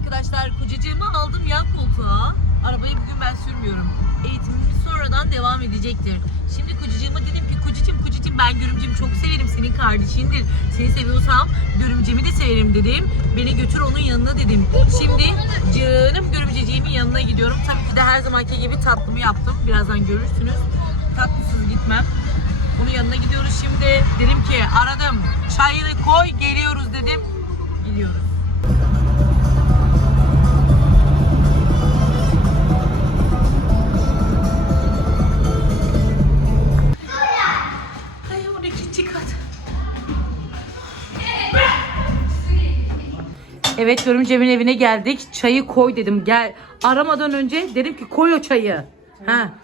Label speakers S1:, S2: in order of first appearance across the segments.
S1: arkadaşlar kocacığımı aldım yan koltuğa. Arabayı bugün ben sürmüyorum. Eğitimimiz sonradan devam edecektir. Şimdi kocacığıma dedim ki kocacığım kocacığım ben görümcemi çok severim senin kardeşindir. Seni seviyorsam görümcemi de severim dedim. Beni götür onun yanına dedim. Şimdi canım görümceciğimin yanına gidiyorum. Tabii ki de her zamanki gibi tatlımı yaptım. Birazdan görürsünüz. Tatlısız gitmem. Onun yanına gidiyoruz şimdi. Dedim ki aradım. Çayını koy geliyoruz dedim. Evet görümcemin evine geldik. Çayı koy dedim. Gel. Aramadan önce dedim ki koy o çayı. Ha,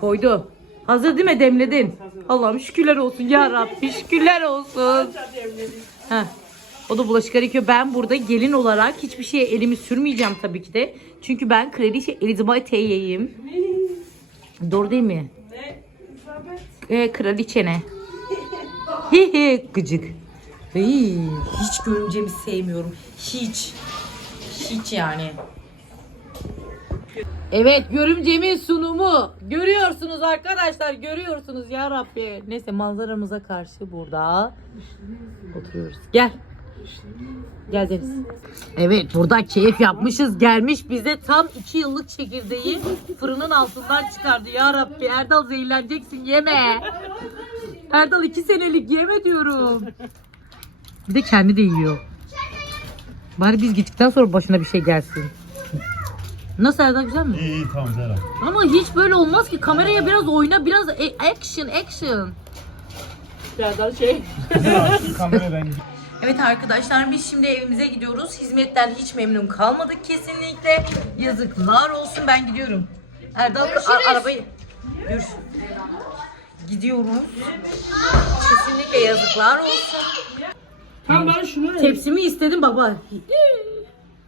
S1: koydu. Hazır değil mi? Demledin. Allah'ım şükürler olsun ya Rabbi. Şükürler olsun. Ha. O da bulaşıkları yıkıyor. Ben burada gelin olarak hiçbir şeye elimi sürmeyeceğim tabii ki de. Çünkü ben kraliçe Elizabeth'eyim. Doğru değil mi? Ee, kraliçe ne? Hi hi gıcık. Ay, hiç görümcemi sevmiyorum. Hiç. Hiç yani. Evet görümcemin sunumu. Görüyorsunuz arkadaşlar görüyorsunuz ya Rabbi. Neyse manzaramıza karşı burada oturuyoruz. Gel. Gel Deniz. Evet burada keyif yapmışız. Gelmiş bize tam 2 yıllık çekirdeği fırının altından çıkardı. Ya Rabbi Erdal zehirleneceksin yeme. Erdal 2 senelik yeme diyorum. Bir de kendi de yiyor. Bari biz gittikten sonra başına bir şey gelsin. Nasıl Erdal güzel mi?
S2: İyi iyi tamam Zera.
S1: Ama hiç böyle olmaz ki. Kameraya biraz oyna, biraz e- action, action.
S2: Kamera ben
S1: Evet arkadaşlar biz şimdi evimize gidiyoruz. Hizmetten hiç memnun kalmadık kesinlikle. Yazıklar olsun ben gidiyorum. Erdal a- arabayı Gör. Gidiyoruz. Kesinlikle yazıklar olsun.
S3: Tamam ben şunu
S1: Tepsimi istedim baba.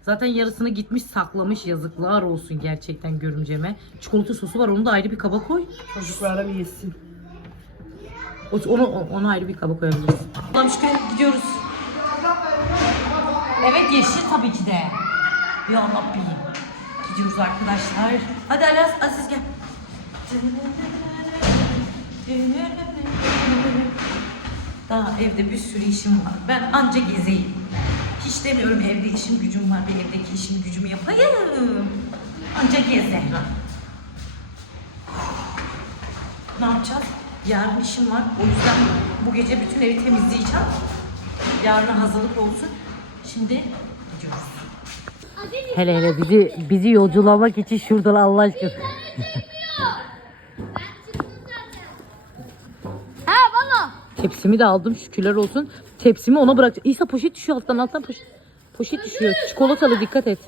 S1: Zaten yarısını gitmiş saklamış yazıklar olsun gerçekten görümceme. Çikolata sosu var onu da ayrı bir kaba koy.
S3: çocuklara bir yesin.
S1: Onu, onu ayrı bir kaba koyabiliriz. Allah'ım şükür gidiyoruz. Evet yeşil tabii ki de. Ya Rabbi. Gidiyoruz arkadaşlar. Hadi Alas, Aziz gel. Daha evde bir sürü işim var. Ben anca gezeyim. Hiç demiyorum evde işim gücüm var. Ben evdeki işimi gücümü yapayım. Anca gezeyim. Ne yapacağız? Yarın işim var. O yüzden bu gece bütün evi temizleyeceğim. Yarına hazırlık olsun. Şimdi gidiyoruz. Hele hele bizi bizi yolculamak için şuradan Allah aşkına. Tepsimi de aldım şükürler olsun. Tepsimi ona bırak. İsa poşet düşüyor alttan alttan poşet. Poşet düşüyor. Çikolatalı dikkat et.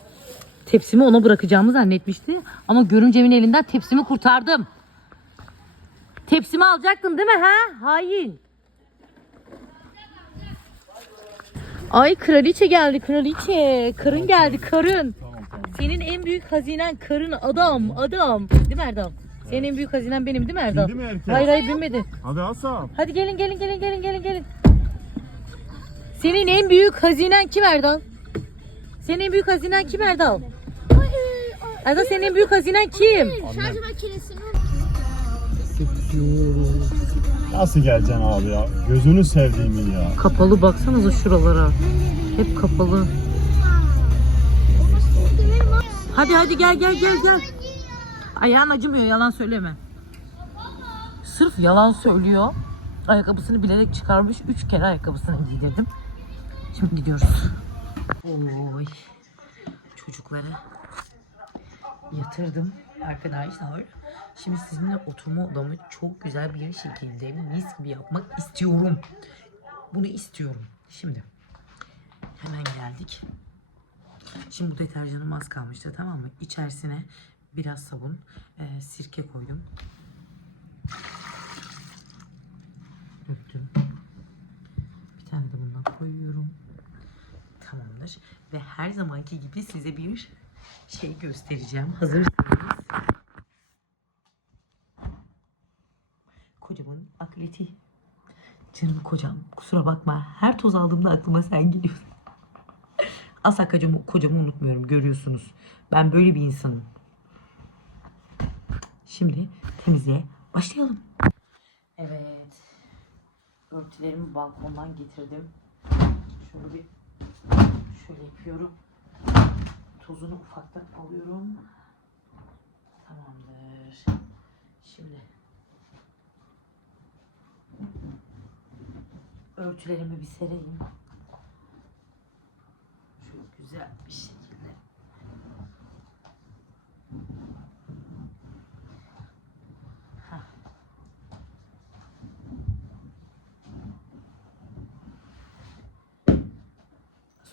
S1: Tepsimi ona bırakacağımı zannetmişti. Ama görümcemin elinden tepsimi kurtardım. Tepsimi alacaktın değil mi ha? Hain. Ay kraliçe geldi kraliçe. Karın geldi karın. Senin en büyük hazinen karın adam adam. Değil mi Erdal? Senin en büyük hazinen benim değil mi Erdal?
S2: Bindi mi erkek?
S1: Hayır hayır binmedi.
S2: Hadi Hasan.
S1: Hadi gelin gelin gelin gelin gelin gelin. Senin en büyük hazinen kim Erdal? Senin en büyük hazinen kim Erdal? Erdal senin en büyük hazinen kim?
S4: Şarj makinesini
S2: Nasıl geleceksin abi ya? Gözünü sevdiğimin ya.
S1: Kapalı baksanıza şuralara. Hep kapalı. Hadi hadi gel gel gel gel. Ayağın acımıyor yalan söyleme. Sırf yalan söylüyor. Ayakkabısını bilerek çıkarmış. Üç kere ayakkabısını giydirdim. Şimdi gidiyoruz. Oy. Çocukları yatırdım arkadaşlar. Şimdi sizinle oturma odamı çok güzel bir şekilde mis gibi yapmak istiyorum. Bunu istiyorum. Şimdi hemen geldik. Şimdi bu deterjanım az kalmıştı tamam mı? İçerisine biraz sabun, e, sirke koydum. Döktüm. Bir tane de bundan koyuyorum. Tamamdır. Ve her zamanki gibi size bir şey göstereceğim. Hazırsanız. Kocamın akleti. Canım kocam kusura bakma. Her toz aldığımda aklıma sen geliyorsun. Asla kocamı, kocamı unutmuyorum görüyorsunuz. Ben böyle bir insanım. Şimdi temizliğe başlayalım. Evet. Örtülerimi balkondan getirdim. Şöyle bir şöyle yapıyorum. Tozunu ufaktan alıyorum. Tamamdır. Şimdi örtülerimi bir sereyim. Şöyle güzel bir şekilde. Hah.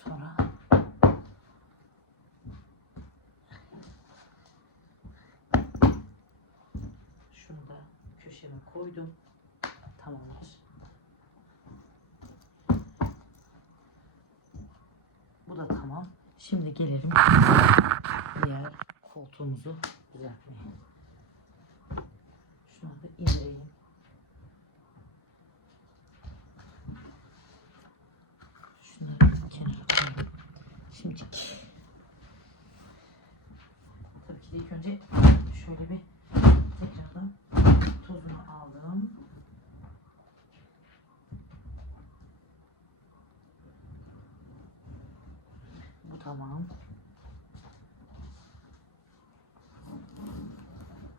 S1: Sonra şunu da köşeme koydum. Tamamdır. Bu da tamam. Şimdi gelelim diğer koltuğumuzu düzeltmeye. Şunu da indireyim. Şunları kenara koyalım. Şimdi tabii ki ilk önce şöyle bir tekrardan tozunu aldım. Bu tamam.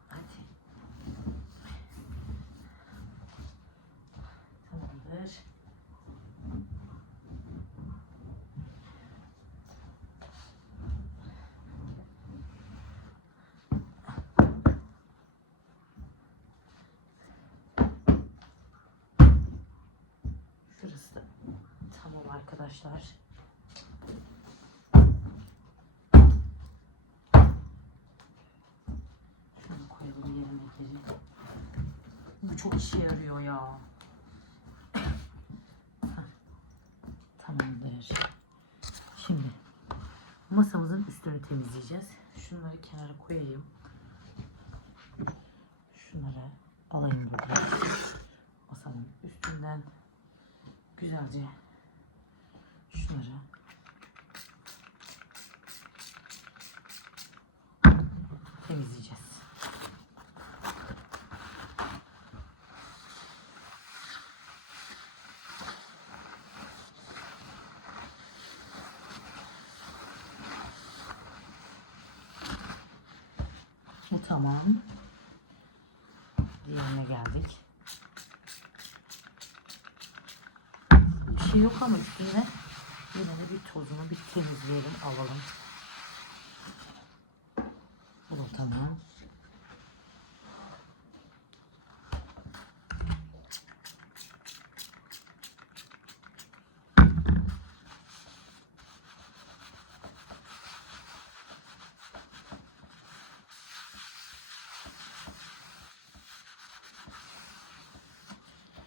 S1: Hadi. Tamamdır. Şurası da tamam arkadaşlar. Şunu koyalım yerine geri. Bu çok işe yarıyor ya. Tamamdır. Şimdi masamızın üstünü temizleyeceğiz. Şunları kenara koyayım. Şunları alayım burada. Masanın üstünden güzelce şunları temizleyeceğiz. Bu tamam. Diğerine geldik. Bir şey yok ama üstünde yine de bir tozunu bir temizleyelim alalım. Bu da tamam.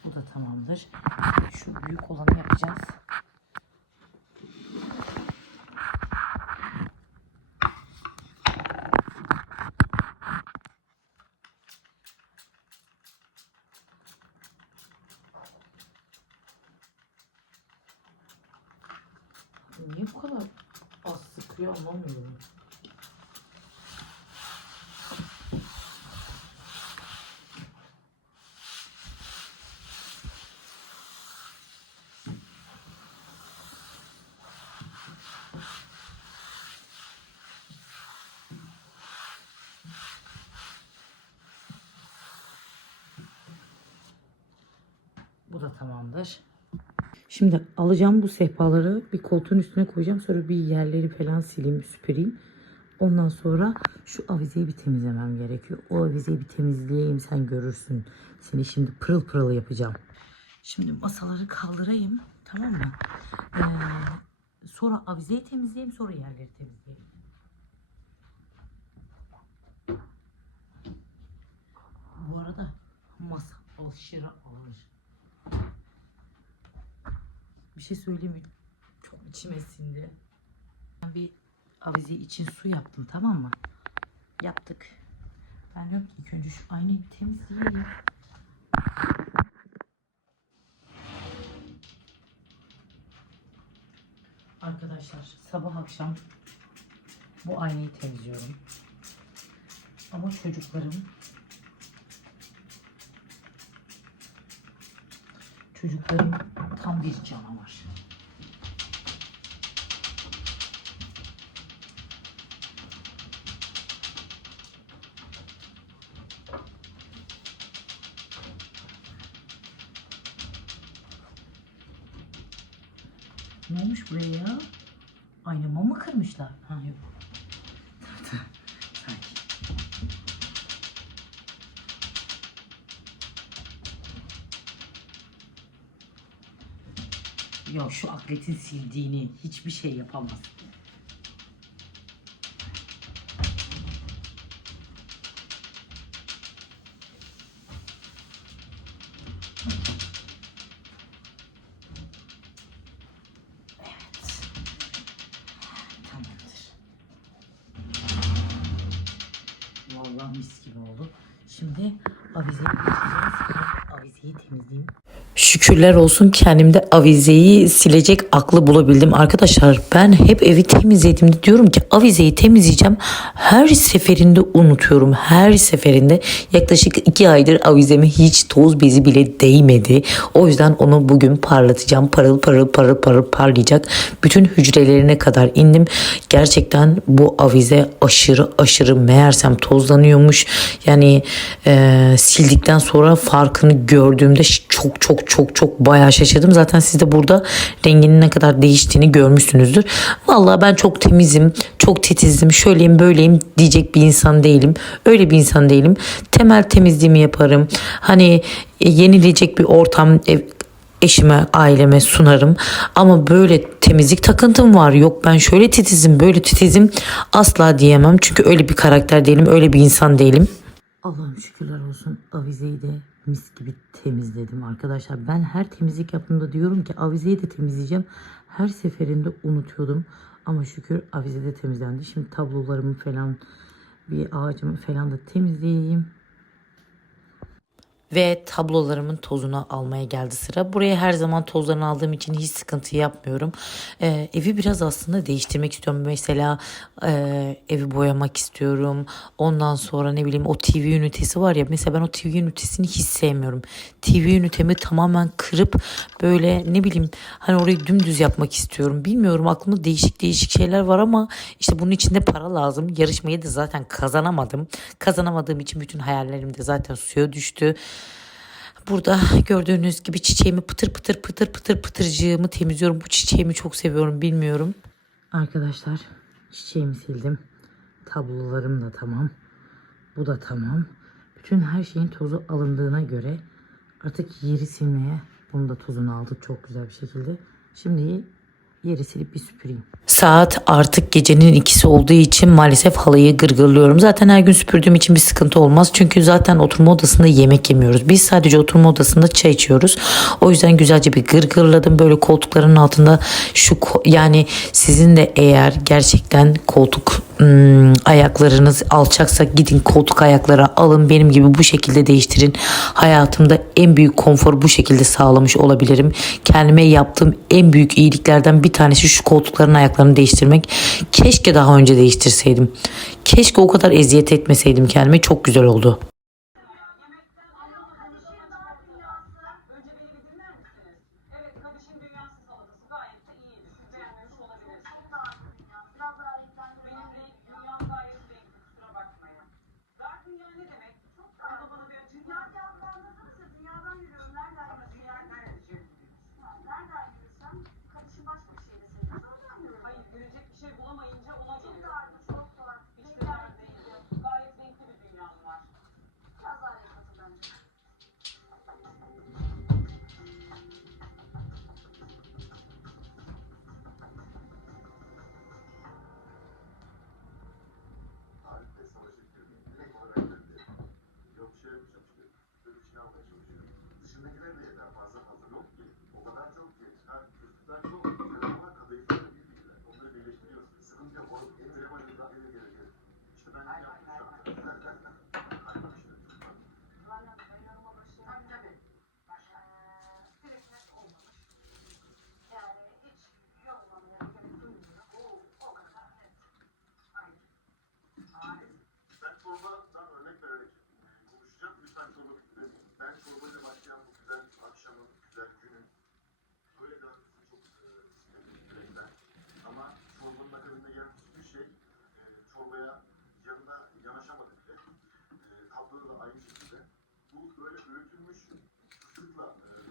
S1: Bu da tamamdır. Şu büyük olanı yapacağız. Niye bu kadar az sıkıyor anlamıyorum. Bu da tamamdır. Şimdi alacağım bu sehpaları bir koltuğun üstüne koyacağım. Sonra bir yerleri falan sileyim, süpüreyim. Ondan sonra şu avizeyi bir temizlemem gerekiyor. O avizeyi bir temizleyeyim sen görürsün. Seni şimdi pırıl pırıl yapacağım. Şimdi masaları kaldırayım. Tamam mı? Ee, sonra avizeyi temizleyeyim. Sonra yerleri temizleyeyim. Bu arada masa aşırı ağır. Bir şey söyleyeyim? Çok içime sindi. Ben bir avize için su yaptım tamam mı? Yaptık. Ben diyorum ki ilk önce şu aynayı bir temizleyelim. Arkadaşlar sabah akşam bu aynayı temizliyorum. Ama çocuklarım çocuklarım tam bir canavar. Ne olmuş buraya ya? Aynama mı kırmışlar? Ha yok. Şu atletin sildiğini hiçbir şey yapamaz. Vallahi mis gibi oldu. Şimdi avizeyi geçeceğiz. Avizeyi temizleyeyim. Şükürler olsun kendimde avizeyi silecek aklı bulabildim. Arkadaşlar ben hep evi temizlediğimde diyorum ki avizeyi temizleyeceğim. Her seferinde unutuyorum. Her seferinde yaklaşık iki aydır avizeme hiç toz bezi bile değmedi. O yüzden onu bugün parlatacağım. Parıl parıl parıl parıl parlayacak. Bütün hücrelerine kadar indim. Gerçekten bu avize aşırı aşırı meğersem tozlanıyormuş. Yani e, sildikten sonra farkını gördüğümde çok çok çok çok bayağı şaşırdım. Zaten siz de burada renginin ne kadar değiştiğini görmüşsünüzdür. Vallahi ben çok temizim, çok titizim, şöyleyim böyleyim diyecek bir insan değilim. Öyle bir insan değilim. Temel temizliğimi yaparım. Hani e, yenilecek bir ortam eşime, aileme sunarım. Ama böyle temizlik takıntım var. Yok ben şöyle titizim, böyle titizim asla diyemem. Çünkü öyle bir karakter değilim, öyle bir insan değilim. Allah'ım şükürler olsun avizeyi de mis gibi temizledim arkadaşlar. Ben her temizlik yaptığımda diyorum ki avizeyi de temizleyeceğim. Her seferinde unutuyordum. Ama şükür avize de temizlendi. Şimdi tablolarımı falan bir ağacımı falan da temizleyeyim. Ve tablolarımın tozunu almaya geldi sıra. Buraya her zaman tozlarını aldığım için hiç sıkıntı yapmıyorum. Ee, evi biraz aslında değiştirmek istiyorum. Mesela e, evi boyamak istiyorum. Ondan sonra ne bileyim o TV ünitesi var ya. Mesela ben o TV ünitesini hiç sevmiyorum. TV ünitemi tamamen kırıp böyle ne bileyim hani orayı dümdüz yapmak istiyorum. Bilmiyorum aklımda değişik değişik şeyler var ama işte bunun için de para lazım. Yarışmayı da zaten kazanamadım. Kazanamadığım için bütün hayallerim de zaten suya düştü. Burada gördüğünüz gibi çiçeğimi pıtır pıtır pıtır pıtır pıtırcığımı temizliyorum. Bu çiçeğimi çok seviyorum bilmiyorum. Arkadaşlar çiçeğimi sildim. Tablolarım da tamam. Bu da tamam. Bütün her şeyin tozu alındığına göre artık yeri silmeye bunu da tozunu aldık çok güzel bir şekilde. Şimdi yeri silip bir süpüreyim. Saat artık gecenin ikisi olduğu için maalesef halıyı gırgırlıyorum. Zaten her gün süpürdüğüm için bir sıkıntı olmaz. Çünkü zaten oturma odasında yemek yemiyoruz. Biz sadece oturma odasında çay içiyoruz. O yüzden güzelce bir gırgırladım. Böyle koltukların altında şu yani sizin de eğer gerçekten koltuk hmm, ayaklarınız alçaksa gidin koltuk ayakları alın. Benim gibi bu şekilde değiştirin. Hayatımda en büyük konforu bu şekilde sağlamış olabilirim. Kendime yaptığım en büyük iyiliklerden bir tanesi şu koltukların ayaklarını değiştirmek. Keşke daha önce değiştirseydim. Keşke o kadar eziyet etmeseydim kendime. Çok güzel oldu.
S5: Hayır, görecek bir şey bulamayınca olabilir. Çok Hiç de dert değil. Gayet renkli bir dünyam var. veya yanına yanaşamadı bile. E, tabloda da aynı şekilde. Bu böyle öğütülmüş fıstıkla e,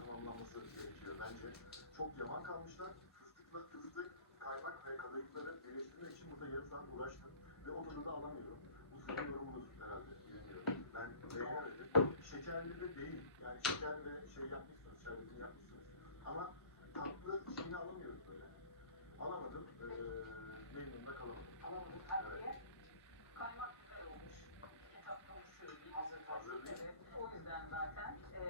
S5: gerekiyor bence. Çok yaman kalmışlar. Fıstıkla fıstık, kaymak ve kadayıfları birleştirmek için burada yarım uğraştım. Ve o da alamıyorum. Bu sizin yorumunuz herhalde. Bilmiyorum. Ben beğenemedim. Şekerli de değil. Yani şeker ve şey yapmışsınız, şerbetini yapmışsınız. Ama tatlı şeyini alamıyorum böyle. Alamadım. Ee, memnun da kalamadım. Alamadım. Evet.
S6: Kaymak güzel olmuş. Ketçap tavuk söyleyeyim.
S5: Hazır değil.
S6: Evet, o yüzden zaten. Ee,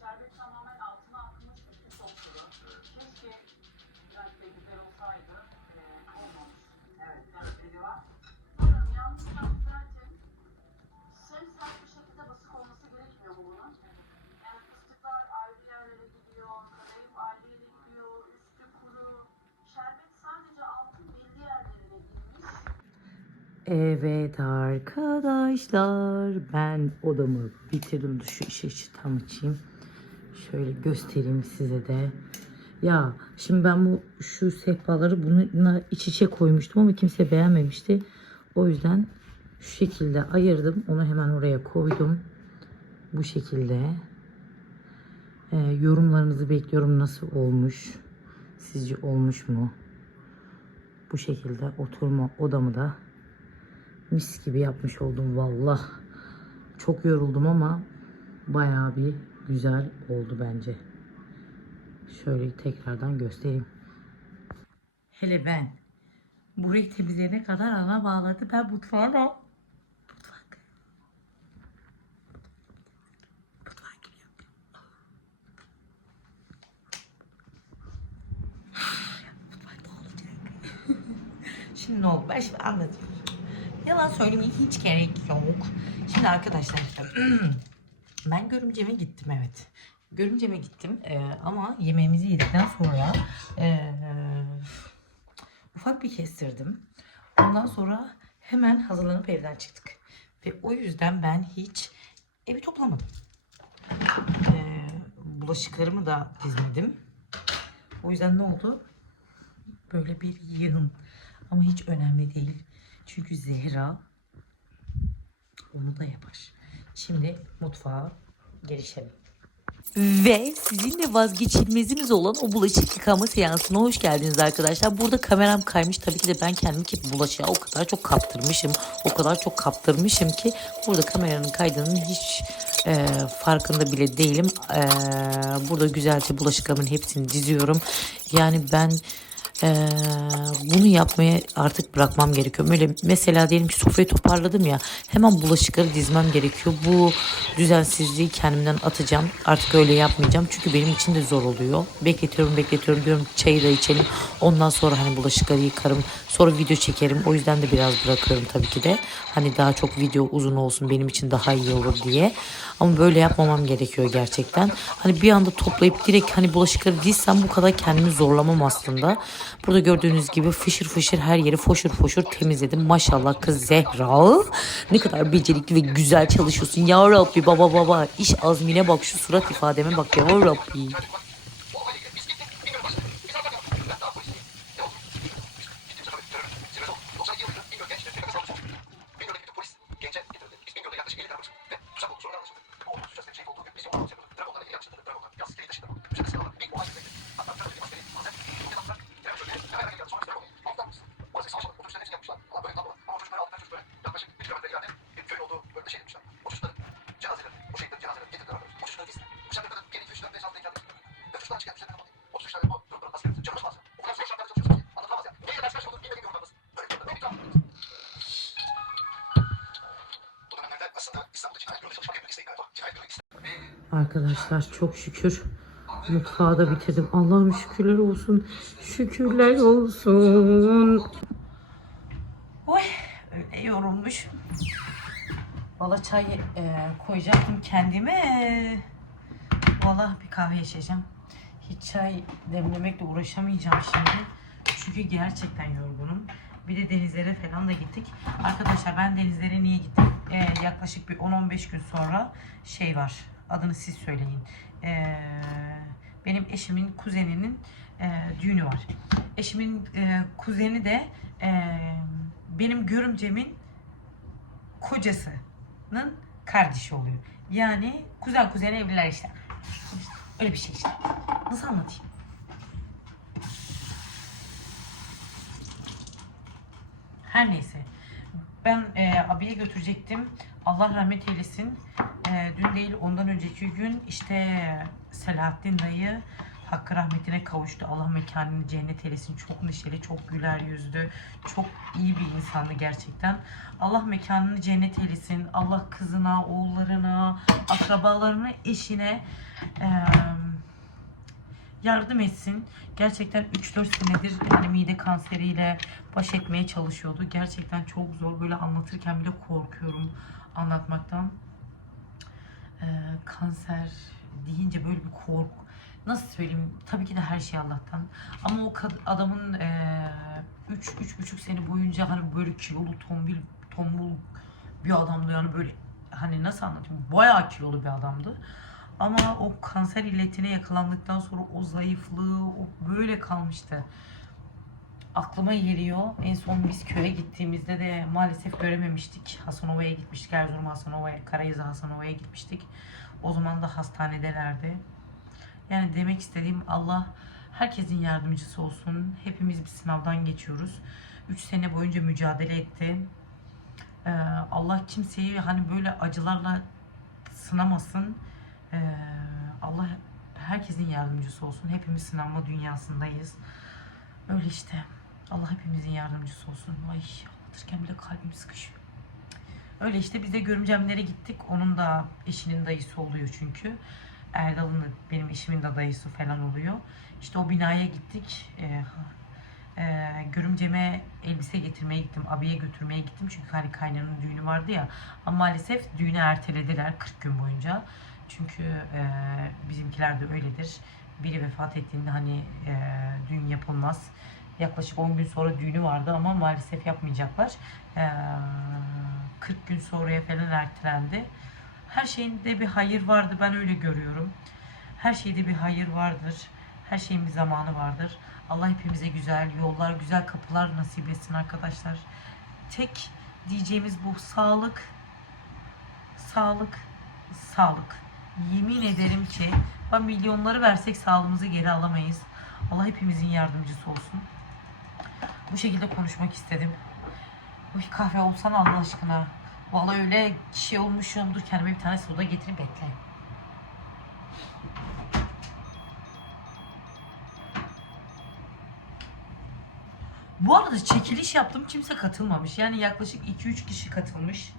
S6: şerbet tamamen altına akmış üstü çok kuru. Keşke biraz da güzel olsaydı. Ee, olmamış. Evet, renkleri var. Buyurun, yalnız ben düzelteyim. Sem sert bir şekilde basık olması gerekmiyor mu bunun? Yani fıstıklar ayrı yerlere gidiyor, kadayıf ayrı yere gidiyor, üstü kuru. Şerbet sadece altın belli yerlerine girmiş.
S1: Evet arkadaşlar ben odamı bitirdim. Şu işi tam açayım. Şöyle göstereyim size de. Ya şimdi ben bu şu sehpaları bununla iç içe koymuştum ama kimse beğenmemişti. O yüzden şu şekilde ayırdım. Onu hemen oraya koydum. Bu şekilde. Ee, yorumlarınızı bekliyorum. Nasıl olmuş? Sizce olmuş mu? Bu şekilde oturma odamı da mis gibi yapmış oldum vallah. Çok yoruldum ama bayağı bir güzel oldu bence. Şöyle tekrardan göstereyim. Hele ben burayı temizleyene kadar ana bağladı. Ben mutfağa olacak. Şimdi ne oldu? Ben şimdi anlatayım. Yalan söylemeye hiç gerek yok. Şimdi arkadaşlar ben görümceme gittim evet. Görümceme gittim Ee, ama yemeğimizi yedikten sonra ee, ufak bir kestirdim. Ondan sonra hemen hazırlanıp evden çıktık. Ve o yüzden ben hiç evi toplamadım. Ee, bulaşıklarımı da dizmedim. O yüzden ne oldu? Böyle bir yığın. Ama hiç önemli değil. Çünkü Zehra onu da yapar. Şimdi mutfağa girişelim. Ve sizinle vazgeçilmezimiz olan o bulaşık yıkama seansına hoş geldiniz arkadaşlar. Burada kameram kaymış. Tabii ki de ben kendimi ki bulaşığa o kadar çok kaptırmışım. O kadar çok kaptırmışım ki burada kameranın kaydığının hiç e, farkında bile değilim. E, burada güzelce bulaşıklarımın hepsini diziyorum. Yani ben ee, bunu yapmaya artık bırakmam gerekiyor. Böyle mesela diyelim ki sofrayı toparladım ya hemen bulaşıkları dizmem gerekiyor. Bu düzensizliği kendimden atacağım. Artık öyle yapmayacağım. Çünkü benim için de zor oluyor. Bekletiyorum bekletiyorum diyorum çayı da içelim. Ondan sonra hani bulaşıkları yıkarım. Sonra video çekerim. O yüzden de biraz bırakıyorum tabii ki de. Hani daha çok video uzun olsun benim için daha iyi olur diye. Ama böyle yapmamam gerekiyor gerçekten. Hani bir anda toplayıp direkt hani bulaşıkları dizsem bu kadar kendimi zorlamam aslında. Burada gördüğünüz gibi fışır fışır her yeri foşur foşur temizledim. Maşallah kız Zehra. Ne kadar becerikli ve güzel çalışıyorsun. Ya Rabbi baba baba. İş azmine bak şu surat ifademe bak ya Rabbi. Arkadaşlar çok şükür mutfağı da bitirdim. Allah'ım şükürler olsun. Şükürler olsun. Oy öyle yorulmuş. Valla çay e, koyacaktım kendime. Valla bir kahve içeceğim. Hiç çay demlemekle uğraşamayacağım şimdi. Çünkü gerçekten yorgunum. Bir de denizlere falan da gittik. Arkadaşlar ben denizlere niye gittim? E, yaklaşık bir 10-15 gün sonra şey var. Adını siz söyleyin. E, benim eşimin kuzeninin e, düğünü var. Eşimin e, kuzeni de e, benim görümcemin kocasının kardeşi oluyor. Yani kuzen kuzen evliler işte. Öyle bir şey işte. Nasıl anlatayım? Her neyse. Ben e, abiye götürecektim. Allah rahmet eylesin. E, dün değil ondan önceki gün işte Selahattin dayı hakkı rahmetine kavuştu. Allah mekanını cennet eylesin. Çok neşeli, çok güler yüzlü, çok iyi bir insandı gerçekten. Allah mekanını cennet eylesin. Allah kızına, oğullarına, akrabalarına, eşine eee yardım etsin. Gerçekten 3-4 senedir yani mide kanseriyle baş etmeye çalışıyordu. Gerçekten çok zor. Böyle anlatırken bile korkuyorum anlatmaktan. Ee, kanser deyince böyle bir korku. Nasıl söyleyeyim? Tabii ki de her şey Allah'tan. Ama o adamın 3 üç, üç buçuk sene boyunca hani böyle kilolu tombul tombul bir adamdı yani böyle hani nasıl anlatayım? Bayağı kilolu bir adamdı. Ama o kanser illetine yakalandıktan sonra o zayıflığı o böyle kalmıştı. Aklıma geliyor. En son biz köye gittiğimizde de maalesef görememiştik. Hasanova'ya gitmiştik. Erzurum Hasanova'ya, Karayazı Hasanova'ya gitmiştik. O zaman da hastanedelerdi. Yani demek istediğim Allah herkesin yardımcısı olsun. Hepimiz bir sınavdan geçiyoruz. 3 sene boyunca mücadele etti. Ee, Allah kimseyi hani böyle acılarla sınamasın. Ee, Allah herkesin yardımcısı olsun. Hepimiz sınavma dünyasındayız. Öyle işte. Allah hepimizin yardımcısı olsun. Ay anlatırken bile kalbim sıkışıyor. Öyle işte biz de görümcemlere gittik. Onun da eşinin dayısı oluyor çünkü. Erdal'ın da benim eşimin de dayısı falan oluyor. İşte o binaya gittik. Ee, e, görümceme elbise getirmeye gittim. Abiye götürmeye gittim. Çünkü hani kaynanın düğünü vardı ya. Ama maalesef düğünü ertelediler 40 gün boyunca. Çünkü e, bizimkiler de öyledir. Biri vefat ettiğinde hani e, düğün yapılmaz. Yaklaşık 10 gün sonra düğünü vardı ama maalesef yapmayacaklar. E, 40 gün sonraya falan ertelendi. Her şeyinde bir hayır vardı ben öyle görüyorum. Her şeyde bir hayır vardır. Her şeyin bir zamanı vardır. Allah hepimize güzel yollar, güzel kapılar nasip etsin arkadaşlar. Tek diyeceğimiz bu sağlık, sağlık, sağlık. Yemin ederim ki ben milyonları versek sağlığımızı geri alamayız. Allah hepimizin yardımcısı olsun. Bu şekilde konuşmak istedim. Uy kahve olsana Allah aşkına. Vallahi öyle şey olmuşum. Dur kendime bir tane soda getireyim bekle. Bu arada çekiliş yaptım kimse katılmamış. Yani yaklaşık 2-3 kişi katılmış.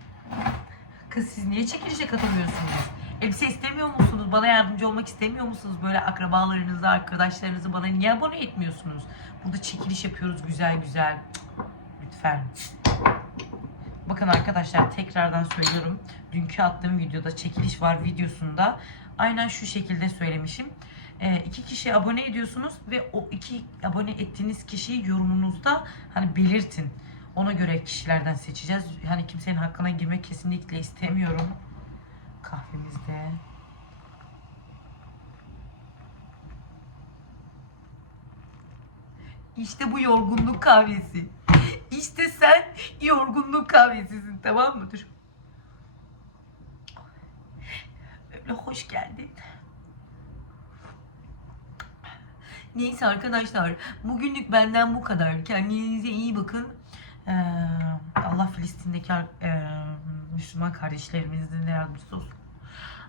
S1: Kız siz niye çekilişe katılmıyorsunuz? Elbise istemiyor musunuz? Bana yardımcı olmak istemiyor musunuz? Böyle akrabalarınızı, arkadaşlarınızı bana niye abone etmiyorsunuz? Burada çekiliş yapıyoruz güzel güzel. Lütfen. Bakın arkadaşlar tekrardan söylüyorum. Dünkü attığım videoda çekiliş var videosunda. Aynen şu şekilde söylemişim. Ee, iki kişi abone ediyorsunuz ve o iki abone ettiğiniz kişiyi yorumunuzda hani belirtin. Ona göre kişilerden seçeceğiz. Hani kimsenin hakkına girmek kesinlikle istemiyorum. Kahvemizde. İşte bu yorgunluk kahvesi. İşte sen yorgunluk kahvesisin tamam mı? Dur. Öyle hoş geldin. Neyse arkadaşlar bugünlük benden bu kadar. Kendinize iyi bakın. Ee, Allah Filistin'deki e, Müslüman kardeşlerimizin de yardımcısı olsun.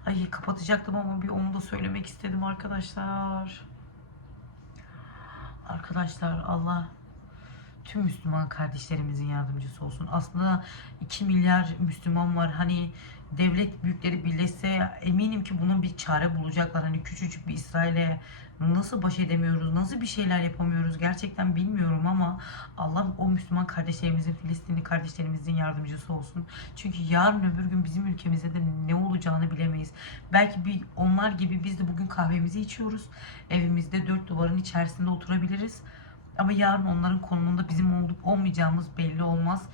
S1: Ay kapatacaktım ama bir onu da söylemek istedim arkadaşlar. Arkadaşlar Allah tüm Müslüman kardeşlerimizin yardımcısı olsun. Aslında 2 milyar Müslüman var. Hani devlet büyükleri birleşse eminim ki bunun bir çare bulacaklar. Hani küçücük bir İsrail'e nasıl baş edemiyoruz, nasıl bir şeyler yapamıyoruz gerçekten bilmiyorum ama Allah o Müslüman kardeşlerimizin, Filistinli kardeşlerimizin yardımcısı olsun. Çünkü yarın öbür gün bizim ülkemizde de ne olacağını bilemeyiz. Belki bir onlar gibi biz de bugün kahvemizi içiyoruz. Evimizde dört duvarın içerisinde oturabiliriz. Ama yarın onların konumunda bizim olduk olmayacağımız belli olmaz.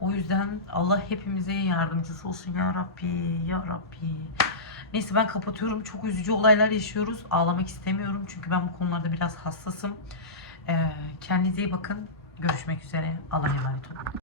S1: O yüzden Allah hepimize yardımcısı olsun ya Rabbi, ya Rabbi. Neyse ben kapatıyorum. Çok üzücü olaylar yaşıyoruz. Ağlamak istemiyorum çünkü ben bu konularda biraz hassasım. Ee, kendinize iyi bakın. Görüşmek üzere. Allah'a emanet olun.